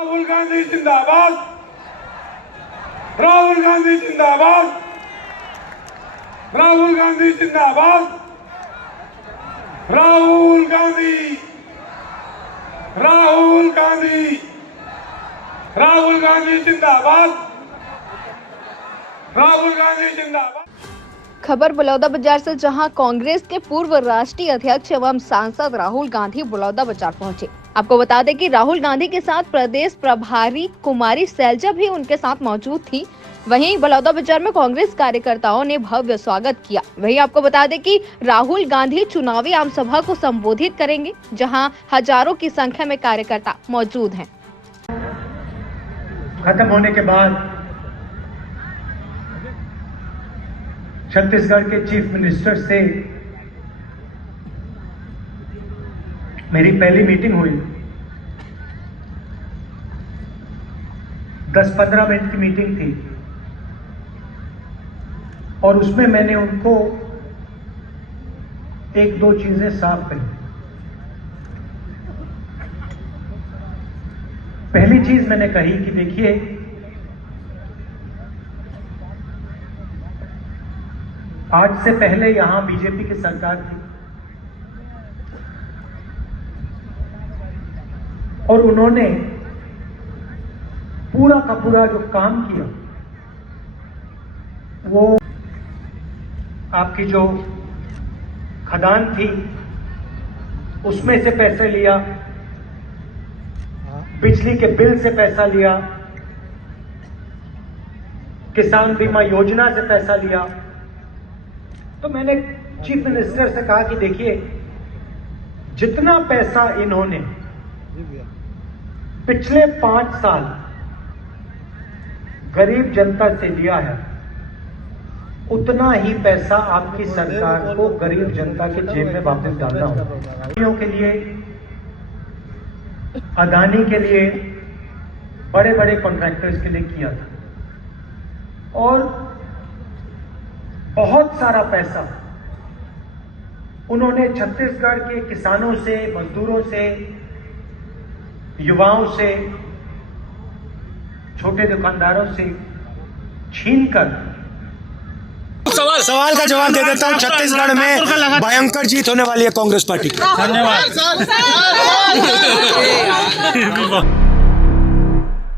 राहुल गांधी जिंदाबाद, राहुल गांधी जिंदाबाद, राहुल गांधी जिंदाबाद, राहुल गांधी, राहुल गांधी, राहुल गांधी जिंदाबाद, राहुल गांधी जिंदाबाद। खबर बलौदाबाजार से, जहां कांग्रेस के पूर्व राष्ट्रीय अध्यक्ष एवं सांसद राहुल गांधी बलौदाबाजार पहुंचे। आपको बता दें कि राहुल गांधी के साथ प्रदेश प्रभारी कुमारी सैलजा भी उनके साथ मौजूद थी। वहीं बलौदाबाजार में कांग्रेस कार्यकर्ताओं ने भव्य स्वागत किया। वहीं आपको बता दें कि राहुल गांधी चुनावी आम सभा को संबोधित करेंगे, जहां हजारों की संख्या में कार्यकर्ता मौजूद हैं। खत्म होने के बाद छत्तीसगढ़ के चीफ मिनिस्टर से मेरी पहली मीटिंग हुई। 10-15 मिनट की मीटिंग थी और उसमें मैंने उनको 1-2 चीजें साफ कही। पहली चीज मैंने कही कि देखिए, आज से पहले यहां बीजेपी की सरकार थी और उन्होंने पूरा का पूरा जो काम किया वो आपकी जो खदान थी उसमें से पैसे लिया, बिजली के बिल से पैसा लिया, किसान बीमा योजना से पैसा लिया। तो मैंने चीफ मिनिस्टर से कहा कि देखिए, जितना पैसा इन्होंने पिछले 5 साल गरीब जनता से लिया है, उतना ही पैसा आपकी सरकार को गरीब जनता के जेब में वापस डालना होगा। के लिए, अदानी के लिए, बड़े बड़े कॉन्ट्रैक्टर्स के लिए किया था और बहुत सारा पैसा उन्होंने छत्तीसगढ़ के किसानों से, मजदूरों से, युवाओं से, छोटे दुकानदारों से छीनकर। सवाल का जवाब दे देता हूं। छत्तीसगढ़ में भयंकर जीत होने वाली है कांग्रेस पार्टी की। धन्यवाद।